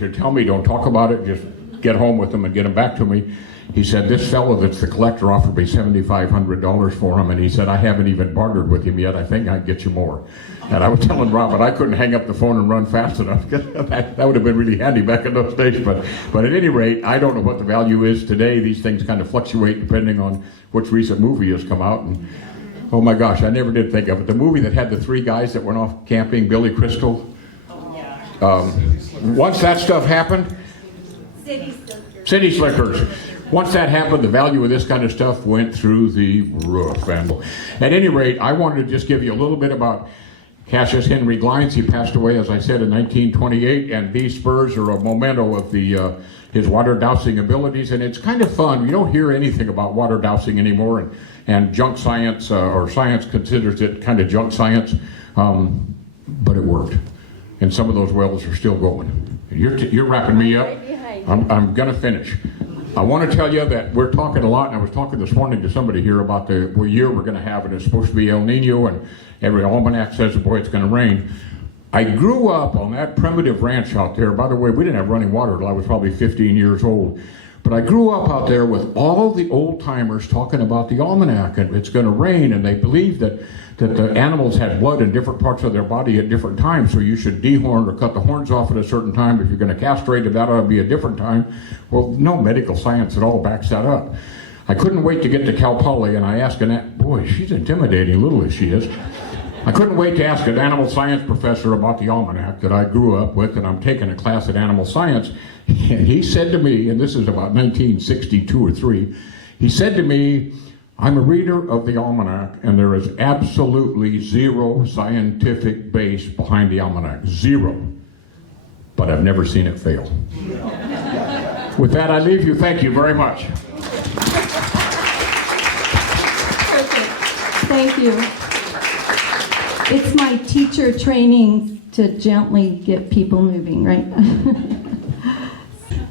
to tell me, don't talk about it, just get home with them and get them back to me. He said, this fellow that's the collector offered me $7,500 for him, and he said, I haven't even bartered with him yet. I think I can get you more. And I was telling Robin I couldn't hang up the phone and run fast enough. that would have been really handy back in those days. But at any rate, I don't know what the value is today. These things kind of fluctuate depending on which recent movie has come out. And oh my gosh, I never did think of it. The movie that had the three guys that went off camping, Billy Crystal. Once that stuff happened, City Slickers. Once that happened, the value of this kind of stuff went through the roof. And at any rate, I wanted to just give you a little bit about Cassius Henry Glines. He passed away, as I said, in 1928, and these spurs are a memento of his water dowsing abilities. And it's kind of fun. You don't hear anything about water dowsing anymore, and junk science, or science considers it kind of junk science, but it worked. And some of those wells are still going. You're wrapping me up. I'm going to finish. I want to tell you that we're talking a lot, and I was talking this morning to somebody here about the year we're going to have, and it's supposed to be El Nino, and every almanac says, boy, it's going to rain. I grew up on that primitive ranch out there. By the way, we didn't have running water until I was probably 15 years old. But I grew up out there with all the old timers talking about the almanac, and it's going to rain, and they believed that the animals had blood in different parts of their body at different times, so you should dehorn or cut the horns off at a certain time. If you're going to castrate them, that ought to be a different time. Well, no medical science at all backs that up. I couldn't wait to get to Cal Poly, and I asked Annette, boy, she's intimidating, little as she is. I couldn't wait to ask an animal science professor about the almanac that I grew up with, and I'm taking a class at animal science, and he said to me, and this is about 1962 or 3, he said to me, I'm a reader of the almanac, and there is absolutely zero scientific base behind the almanac. Zero. But I've never seen it fail. With that, I leave you. Thank you very much. Perfect. Thank you. It's my teacher training to gently get people moving, right?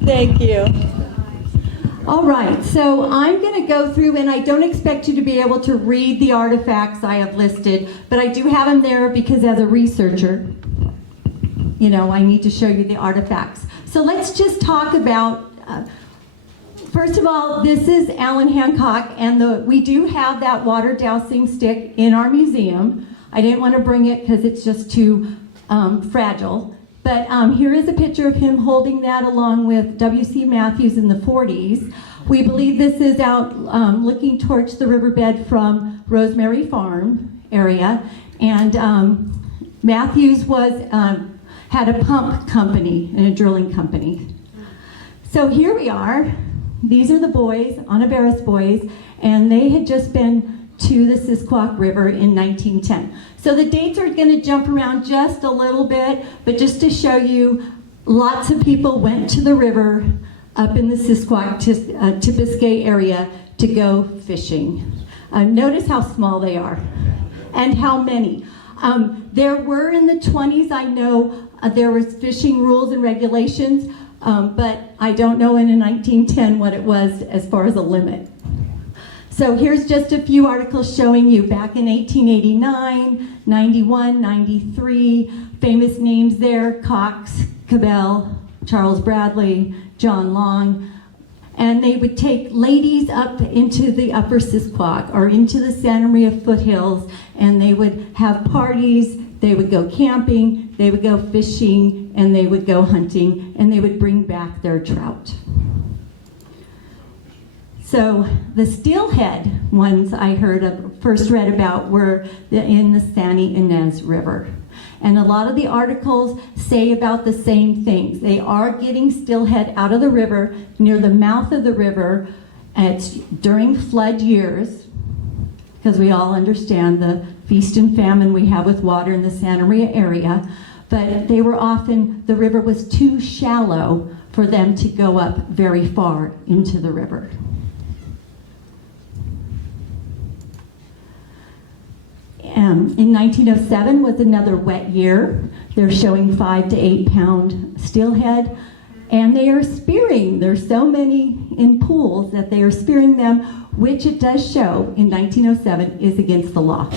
Thank you. All right, so I'm going to go through, and I don't expect you to be able to read the artifacts I have listed, but I do have them there because as a researcher, you know, I need to show you the artifacts. So let's just talk about, first of all, this is Allen Hancock, and we do have that water dowsing stick in our museum. I didn't want to bring it because it's just too fragile. But here is a picture of him holding that along with W.C. Matthews in the 40s. We believe this is out looking towards the riverbed from Rosemary Farm area. And Matthews had a pump company and a drilling company. So here we are. These are the boys, Anabaris boys, and they had just been to the Sisquoc River in 1910. So the dates are going to jump around just a little bit, but just to show you, lots of people went to the river up in the Sisquoc to Biscay area to go fishing. Notice how small they are and how many. There were in the 20s, I know, there was fishing rules and regulations, but I don't know in 1910 what it was as far as a limit. So here's just a few articles showing you back in 1889, 91, 93, famous names there, Cox, Cabell, Charles Bradley, John Long, and they would take ladies up into the upper Sisquoc or into the Santa Maria foothills, and they would have parties, they would go camping, they would go fishing, and they would go hunting, and they would bring back their trout. So the steelhead ones I first read about were in the Santa Ynez River. And a lot of the articles say about the same things. They are getting steelhead out of the river near the mouth of the river. It's during flood years, because we all understand the feast and famine we have with water in the Santa Maria area. But they were often, the river was too shallow for them to go up very far into the river. In 1907 was another wet year. They're showing 5 to 8 pound steelhead, and they are spearing. There's so many in pools that they are spearing them, which it does show in 1907 is against the law.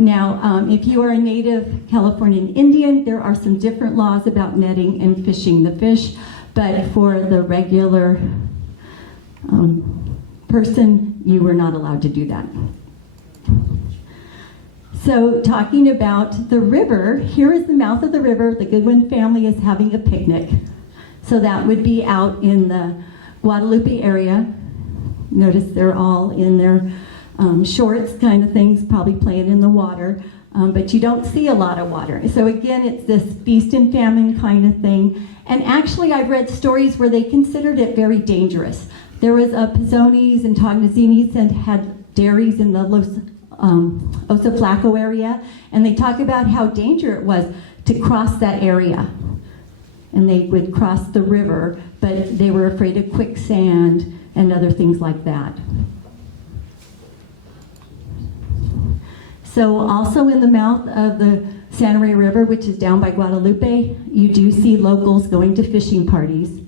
Now, if you are a native Californian Indian, there are some different laws about netting and fishing the fish, but for the regular person, you were not allowed to do that. So talking about the river, here is the mouth of the river. The Goodwin family is having a picnic. So that would be out in the Guadalupe area. Notice they're all in their shorts kind of things, probably playing in the water, but you don't see a lot of water. So again, it's this feast and famine kind of thing. And actually, I've read stories where they considered it very dangerous. There was a Pizzonis and Tognazzini that had dairies in the Osa Flaco area, and they talk about how dangerous it was to cross that area. And they would cross the river, but they were afraid of quicksand and other things like that. So also in the mouth of the Santa Maria River, which is down by Guadalupe, you do see locals going to fishing parties.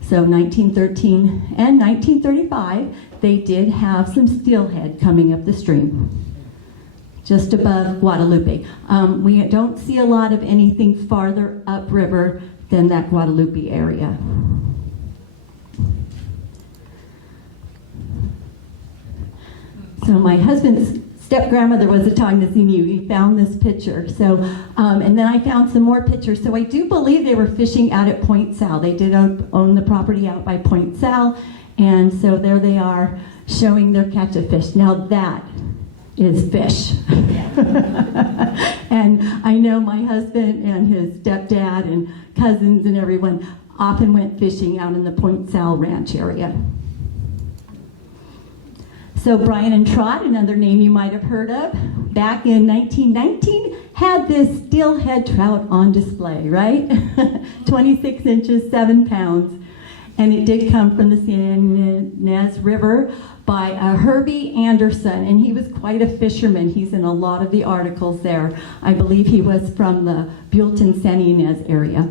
So 1913 and 1935, they did have some steelhead coming up the stream, just above Guadalupe. We don't see a lot of anything farther upriver than that Guadalupe area. So my husband's step-grandmother was a Tognazzini. We found this picture. So, and then I found some more pictures. So I do believe they were fishing out at Point Sal. They did own the property out by Point Sal. And so there they are showing their catch of fish. Now that is fish. And I know my husband and his stepdad and cousins and everyone often went fishing out in the Point Sal Ranch area. So Brian and Trot, another name you might have heard of, back in 1919, had this steelhead trout on display, right? 26 inches, 7 pounds. And it did come from the San Ynez River by Herbie Anderson, and he was quite a fisherman. He's in a lot of the articles there. I believe he was from the Buellton San Ynez area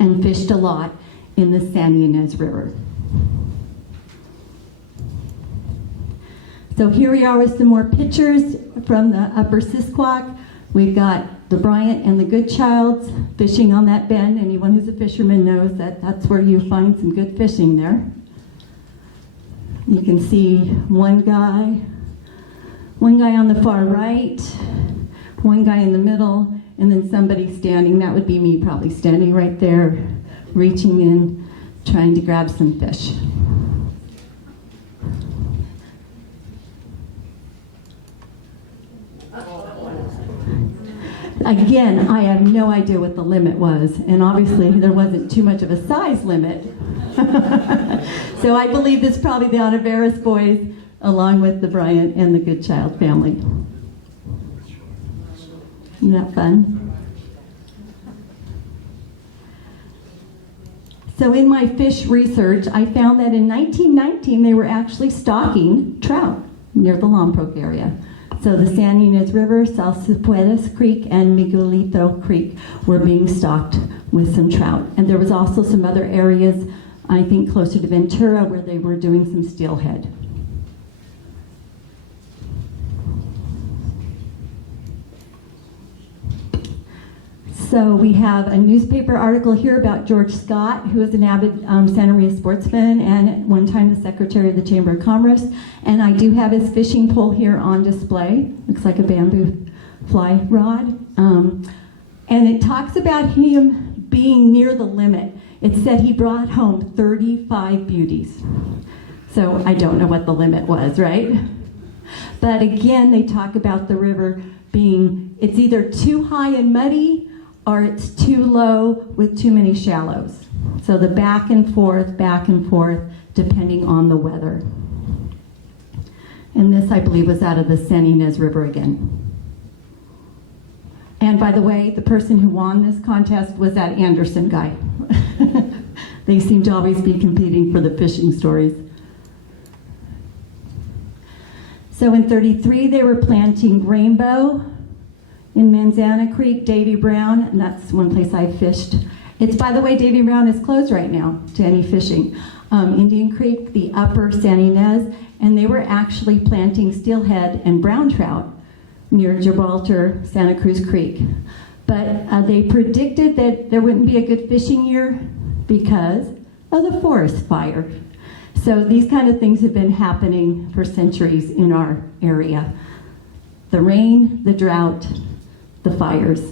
and fished a lot in the San Ynez River. So here we are with some more pictures from the upper Sisquoc. We've got the Bryant and the Goodchilds fishing on that bend. Anyone who's a fisherman knows that that's where you find some good fishing there. You can see one guy on the far right, one guy in the middle, and then somebody standing. That would be me, probably standing right there, reaching in, trying to grab some fish. Again, I have no idea what the limit was, and obviously there wasn't too much of a size limit. So I believe this is probably the Ontiveros boys, along with the Bryant and the Goodchild family. Isn't that fun? So in my fish research, I found that in 1919 they were actually stocking trout near the Lompoc area. So the San Ynez River, Salsipuedes Creek, and Miguelito Creek were being stocked with some trout. And there was also some other areas, I think closer to Ventura, where they were doing some steelhead. So we have a newspaper article here about George Scott, who was an avid Santa Maria sportsman and at one time the secretary of the Chamber of Commerce. And I do have his fishing pole here on display. Looks like a bamboo fly rod. And it talks about him being near the limit. It said he brought home 35 beauties. So I don't know what the limit was, right? But again, they talk about the river being, it's either too high and muddy or it's too low with too many shallows. So the back and forth, depending on the weather. And this, I believe, was out of the San Ynez River again. And by the way, the person who won this contest was that Anderson guy. They seem to always be competing for the fishing stories. So in 33, they were planting rainbow in Manzana Creek, Davy Brown, and that's one place I fished. It's, by the way, Davy Brown is closed right now to any fishing. Indian Creek, the upper San Ynez, and they were actually planting steelhead and brown trout near Gibraltar, Santa Cruz Creek. But they predicted that there wouldn't be a good fishing year because of the forest fire. So these kind of things have been happening for centuries in our area. The rain, the drought, the fires.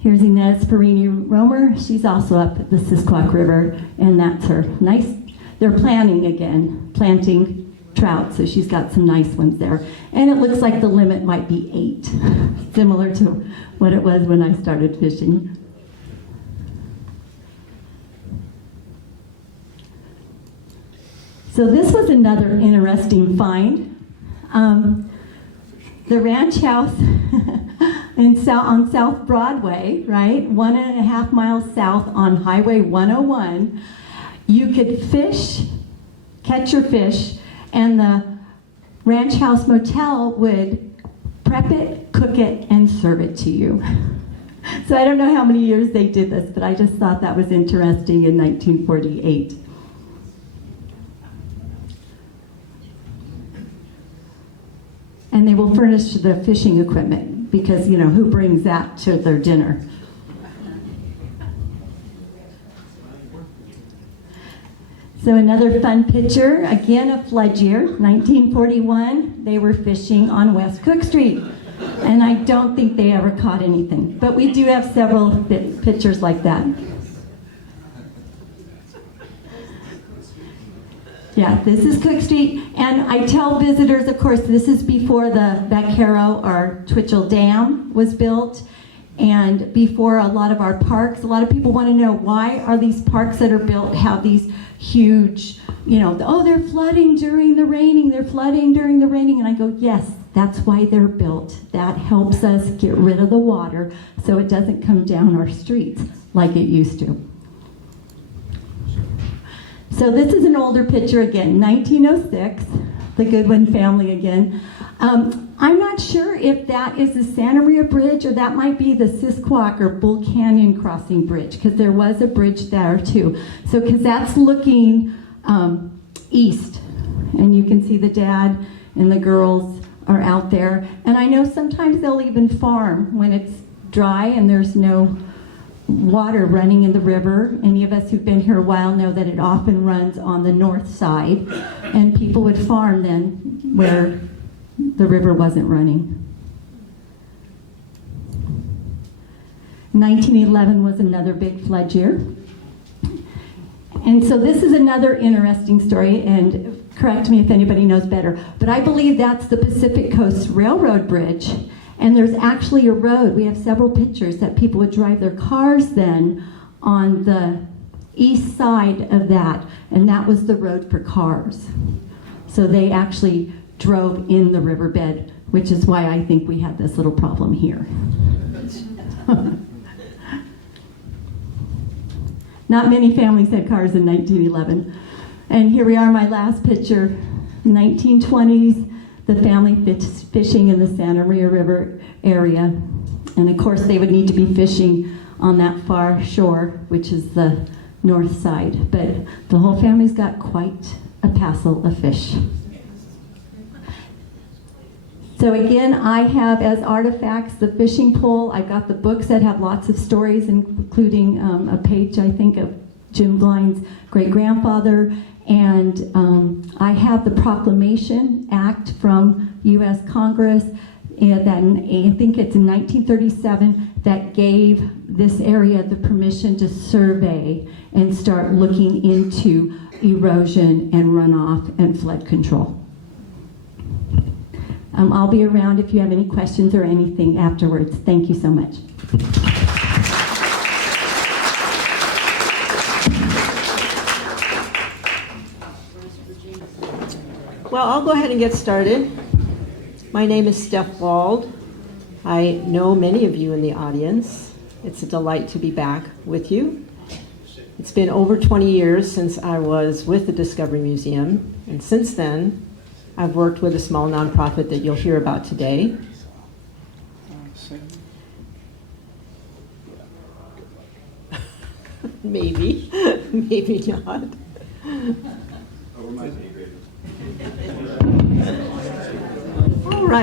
Here's Inez Perini Romer. She's also up at the Sisquoc River, and that's her. Nice. They're planting trout, so she's got some nice ones there. And it looks like the limit might be 8, similar to what it was when I started fishing. So this was another interesting find. The ranch house on South Broadway, right, 1.5 miles south on Highway 101, you could fish, catch your fish, and the ranch house motel would prep it, cook it, and serve it to you. So I don't know how many years they did this, but I just thought that was interesting in 1948. And they will furnish the fishing equipment because, you know, who brings that to their dinner? So another fun picture, again a flood year, 1941. They were fishing on West Cook Street. And I don't think they ever caught anything. But we do have several pictures like that. Yeah, this is Cook Street, and I tell visitors, of course, this is before the Vaquero or Twitchell Dam was built, and before a lot of our parks. A lot of people want to know, why are these parks that are built have these huge, you know, oh, they're flooding during the raining, they're flooding during the raining, and I go, yes, that's why they're built. That helps us get rid of the water so it doesn't come down our streets like it used to. So this is an older picture again, 1906, the Goodwin family again. I'm not sure if that is the Santa Maria Bridge or that might be the Sisquoc or Bull Canyon Crossing Bridge, because there was a bridge there too. So because that's looking east, and you can see the dad and the girls are out there. And I know sometimes they'll even farm when it's dry and there's no water running in the river. Any of us who've been here a while know that it often runs on the north side, and people would farm then where the river wasn't running. 1911 was another big flood year. And so this is another interesting story, and correct me if anybody knows better, but I believe that's the Pacific Coast Railroad Bridge. And there's actually a road. We have several pictures that people would drive their cars then on the east side of that, and that was the road for cars. So they actually drove in the riverbed, which is why I think we had this little problem here. Not many families had cars in 1911. And here we are, my last picture, 1920s. The family fishing in the Santa Maria River area. And of course they would need to be fishing on that far shore, which is the north side. But the whole family's got quite a passel of fish. So again, I have as artifacts the fishing pole. I've got the books that have lots of stories, including a page, I think, of Jim Glines' great-grandfather. And I have the Proclamation Act from U.S. Congress that I think it's in 1937 that gave this area the permission to survey and start looking into erosion and runoff and flood control. I'll be around if you have any questions or anything afterwards. Thank you so much. Well, I'll go ahead and get started. My name is Steph Wald. I know many of you in the audience. It's a delight to be back with you. It's been over 20 years since I was with the Discovery Museum, and since then, I've worked with a small nonprofit that you'll hear about today. Maybe, maybe not.